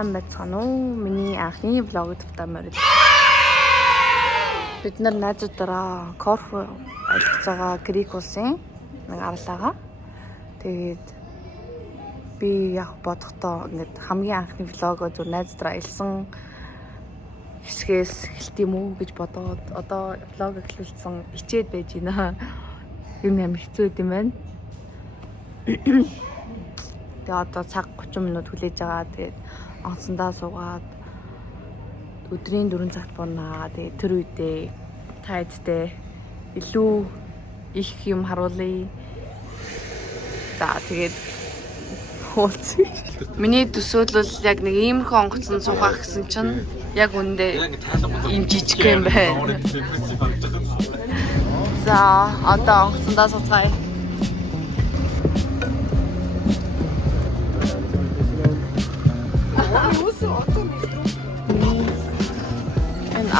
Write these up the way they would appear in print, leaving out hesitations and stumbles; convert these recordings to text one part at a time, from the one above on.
сайн байцгаана уу? Миний анхны влог тавтамаар. Бид нар найзуудаараа Корфу аялж байгаа Грек улсын нэг арлаагаа. Тэгээд би яг бодохдоо ингээд хамгийн анхны влогоо зөв найзуудаараа аялсан хэсгээс эхэлт юм уу гэж бодоод одоо влог эхлүүлсэн ичээд байж байна. Юм амар хэцүү юм байна. Тэгээ одоо цаг 30 минут хүлээж байгаа. Тэгээд онцондоо суугаад өдрийн 4 цагт боннаа. Тэгээд тэр үедээ та эдтэй илүү их юм харуулъя. За тэгээд хөөц. Миний төсөөлөл яг нэг иймэрхүү онгоцон суугах гэсэн чинь яг үндэ ийм жижиг юм байна. За одоо онгоцондоо сууцгаая.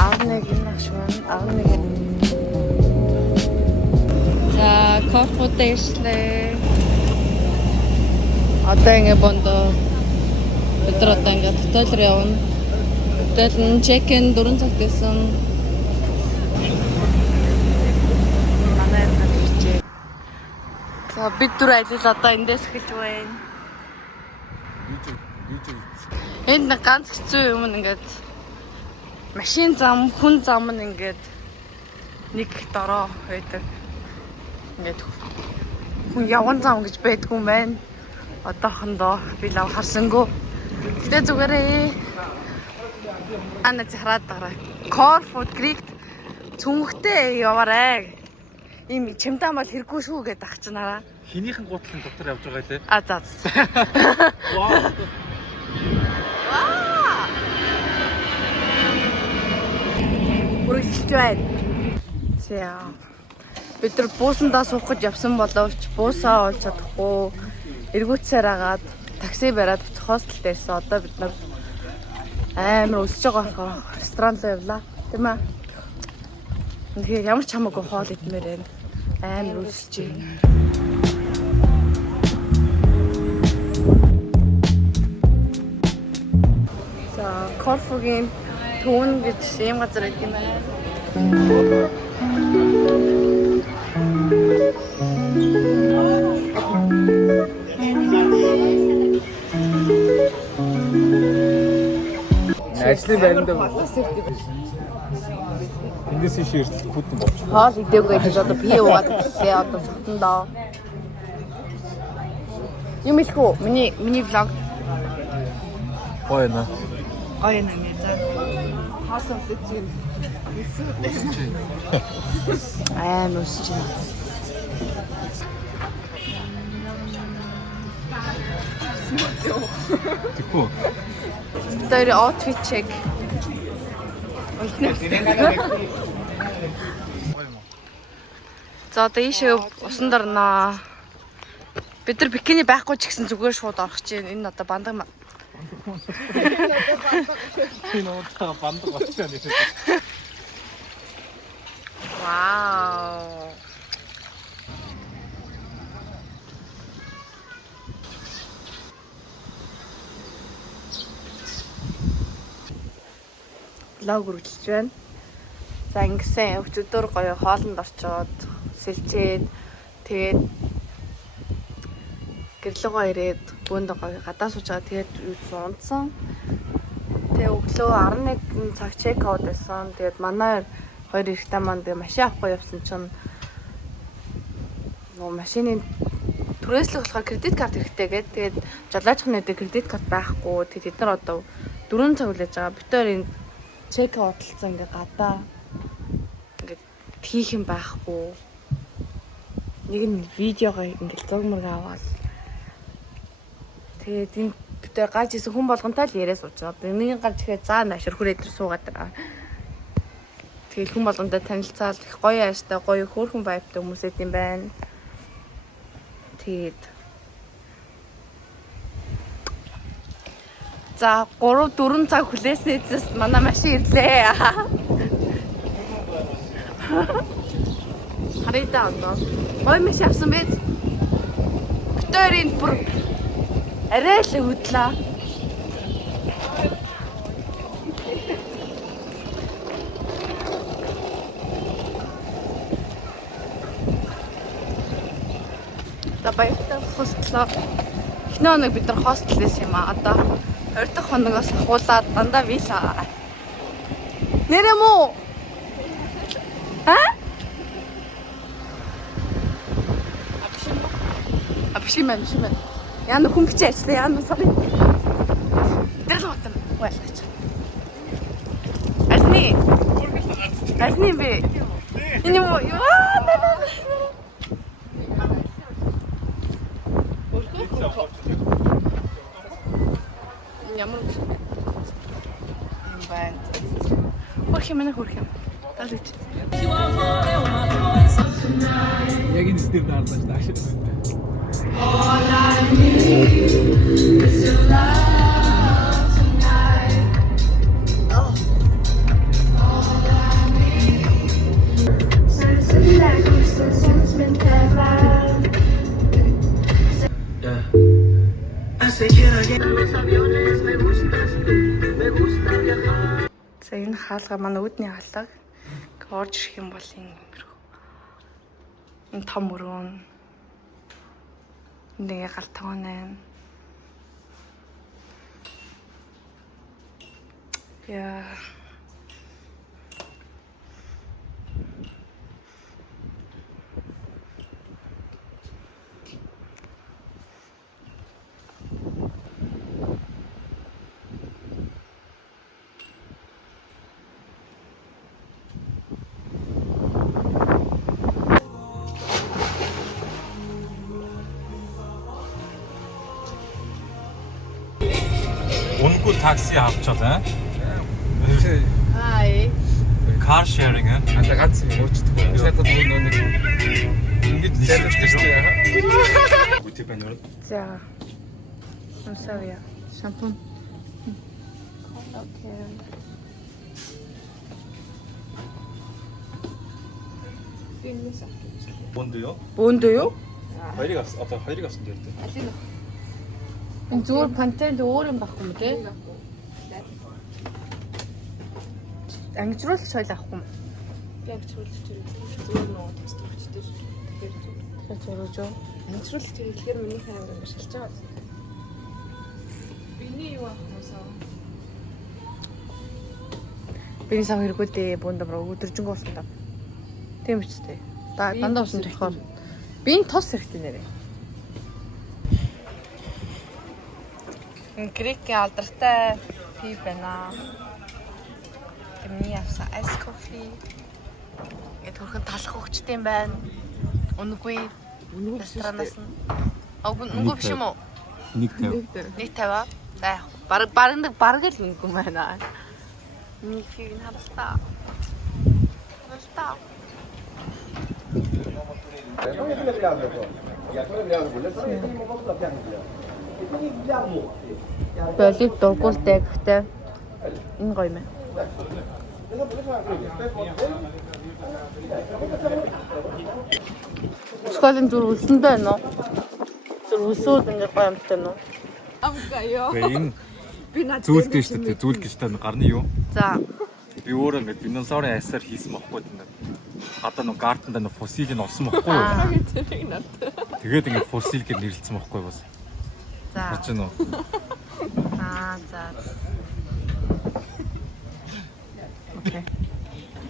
Арнэг инашван арнэг. За Корфуд ирлээ. Одоо ингэ бондоо бид нар одоо ингэ хотел руу явна. Хотел нь чек-ин 4 цаг гэсэн. Манай ирчээ. За бид түр ажил одоо эндээс эхэлж байна. Энд нэг ганц хэцүү юм ингээд машин зам, хүн зам нь ингээд нэг дороо байдаг. Ингээд хүн явган зам гэж байдгүй юм байна. Одоохондоо би лав харсангүй. Гэтэ зүгээрээ ана захраад байгаа. Корфу Грект цүнхтэй яваарай. Ийм чимтан бол хэрэггүй шүү гэдээ ахчнараа. Хинийхэн гутлын дотор явж байгаа лээ. А за. Вау. Үргэлжлэж байна. За. Бид нар буусандаа суух гэж явсан боловч буусаа олж чадахгүй. Эргүүцээр агаад такси бариад хостел дээрсэн. Одоо бид нар амар өсөж байгаа ресторан руу явлаа. Тийм ээ. Тэгэхээр ямар ч хамаагүй хоол идмээр байна. Амар өсөж байна. За, Корфугийн Түүн гэж ийм газар байт юм байна. Ажлын байранда эндээс ширтэл хүдэн болчих. Хоол идээгүй гэж одоо би уугаад ирсэн одоо согтондоо. Юм илгүй миний влог. Ойна. Ойна нэ за. Хаасан сэтчин. Өсөж байна. Тэхүү. Тэр outfit check. За одоо ийшээ усан дарнаа. Бид нар бикини байхгүй ч гэсэн зүгээр шууд орох чинь энэ одоо бандаг. Энэ удаа бандаг болчихсон юм. Вау. Влог үргэлжлэж байна. За ингэсэн өчигдөр гоё хоолнд орчоод сэлчээд тэгээд гэрлэгөө ирээд бөөндө гоё гадаа сууж байгаа тэгээд унтсан. Тэгээ өглөө 11 цаг чек аут байсан. Тэгээд манай хоёр ихтэй маань тэгээ машин авахгүй явсан чинь нөгөө машины түрээслэх болохоор кредит карт хэрэгтэй гээд тэгээд жолоочхны өдөө кредит карт байхгүй. Тэгээд бид нар одоо 4 цаг хүлээж байгаа. Битээр энэ чек аутлцсан ингээ гадаа ингээ хийх юм байхгүй. Нэг нь видеогоо ингээл зурмаг аваад тэгээд энэ битээр гарч исэн хүн болгонтой л яриа сууж байгаа. Нэг гарч ирэхэд заа нашир хүрээ дээр суугаад байгаа. Тэгээд хүн болгонтой танилцаал их гоё ааштай гоё хөөрхөн вайбтай хүмүүсэд юм байна. Тэгээд за 3-4 цаг хүлээснээс манай машин ирлээ. Харидаа одоо. Гоё машин авсан байз. Битээрийн бүр арай л хөдлөө. За баяртай хостлоо. Эхний хоног бид нар хостелээс юм аа. Одоо 20 дахь хоногоос ахуулаад дандаа вила. Нэрэ муу? Абшимэн. Яна хүн бичиж ажиллаа. Яна sorry. Дэл утам. Байлаач. Ални би. Энэ юу? Ямар үг юм байна. Хөрх юм. Талж. Яг энэ стэйр наарлаж тааш. All I need is your love tonight. All I need. Sense of lack of sense been covered. Yeah. I say can I get los aviones me gustas tú, me gusta viajar. За энэ хаалга манай үүдний хаалга орж ирэх юм бол энэ том өрөөн нэг галтгон байна. Яа. Унгүй такси авчаад Хай. Car sharing Анда ганц юм уучдаггүй. Шатад нэг ингэж зайлшгүй шүү дээ. Үгүй байна уу? За. Амсавья. Шампунь. Окей. Бондё? Бөөндөө юу? Хоёрыг авсан. Одоо хоёрыг авсан дээр дээ. Энэ зүгээр контент өөр юм баггүй юм тий? Ангижруулах соёл авахгүй юм. Би ангижруулах чинь зүгээр нөгөө тест өгчтэй шүү. Тэгэхээр Тэгэхээр зурж юу? ангижруулах чинь тэгэхээр миний хайр ингэ шилж байгаа. Биний юу авах юм саа? Биний сав хэрэггүй дээ бөөндөө бро өдөржингөө усан та. Тийм биз дээ. Дандаа усан болохоор биний тос хэрэгтэй нэрээ. Грекийн алдартай пи байна. Миний авсан ice coffee. Эд хөрхөн талах хөвчтэй юм байна. Үнэгүй. Ресторанаас нь. Үнэгүй биш юм уу? 150. 150. За бараг л үнэгүй байна. Нэг фиг нь харалтаа. Харалтаа. Болиг дургуултай гэхдээ энэ гоё юм. Сколын зүр үлсэндээ байна уу? Зүр үлсүүд ингэ гоё юмтай нь уу? Энэ зүйлтэй шүү дээ. Зүйл гэж тань гарны юу? За. Би өөрөө ингэ динозаврын айсаар хийсэн байхгүй тийм. Одоо нэг гартанд нэг фосилийг олсон байхгүй юу? Тэгээд ингэ фосил гэж нэрлэлсэн байхгүй бас. За. Харж байна уу? За. Окей.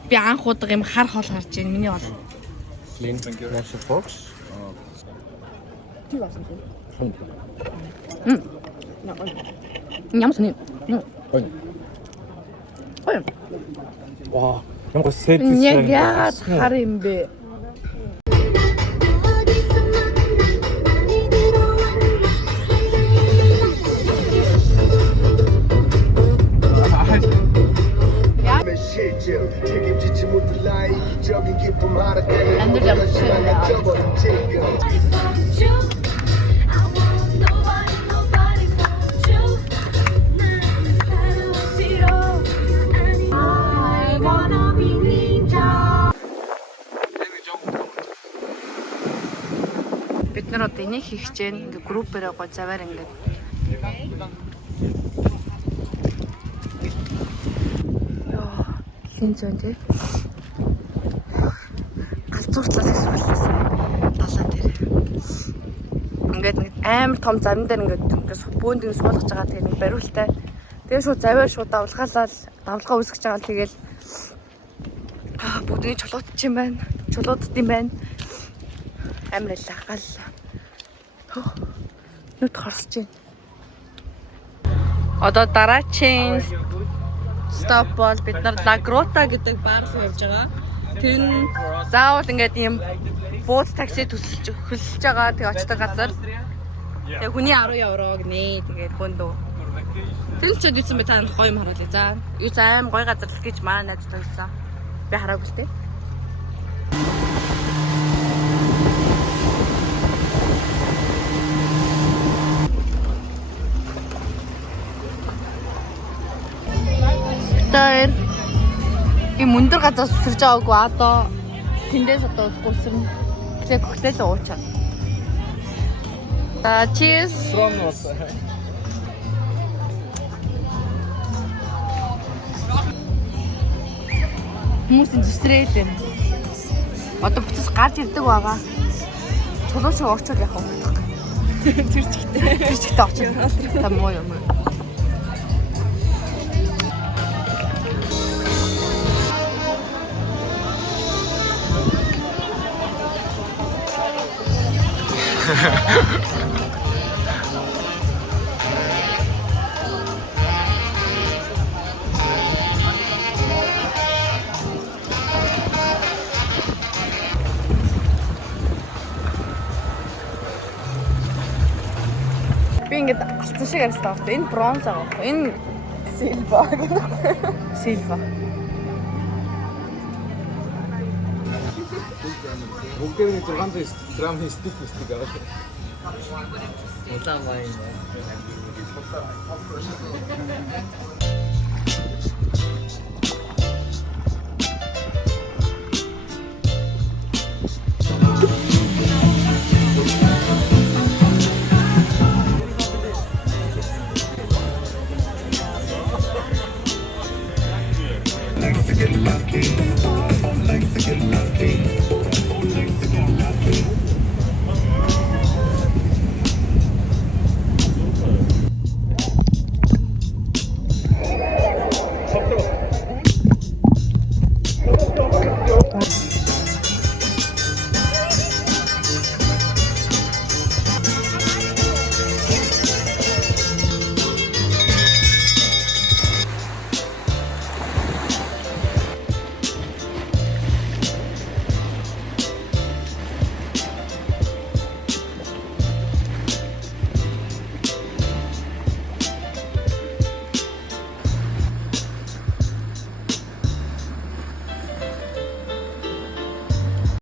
Би анх удаа юм хар хол харж байна. Миний бол. Clean National Fox. Ямар сони. Ой. Ваа. Ямар сэт Яг яагаад хар юм бэ? Андер бид нар одоо энийг хийх гэж ингээ группээрээ гоо заваар ингээ хин зүүн тий галзууртлаас эсвэл далаа дээр ингээд нэг амар том зам дээр ингээд бөөнд ингэ суулгаж байгаа. Тэгээ нэг бариултай. Тэгээ шууд заваа шууд давлгаа үүсгэж байгаа. Тэгээл бүгдийг чулуудчих юм байна. Чулуудд юм байна. Амар лахал. Нүд харсаж байна. Одоо дараагийн стоп бол бид нар Лагрота гэдэг баар руу явж байгаа. Тэр нь заавал ингээд ийм бууд такси хөсөлж байгаа. Тэгээ очдог газар. Тэгээ хүний 10 евро гинэ. Тэгээд хөндөө. Тэр л ч дийсэн би та гоё юм харуулъя. За, юу аим гоё газар л гэж маа найзтай хэлсэн. Би хараагүй л дээ. Тэр ийм мөндөр газар сүрж байгаагүй одоо тэндээс одоо усгүйсэн. Тэгээ коктейл уучаа. Cheers. Хүмүүс индустриэл юм. Одоо буцаж гарч ирдэг байгаа. Чулуу шиг очоод явах юм байна. Тэр чигтээ очоод. Та муу юм. Би ингээд алтан шиг арьстай авсан. Энэ бронз аа. Энэ силва гэдэг. Силва. Бүгдээ 600 грамм стик аваа. Улаан вайн.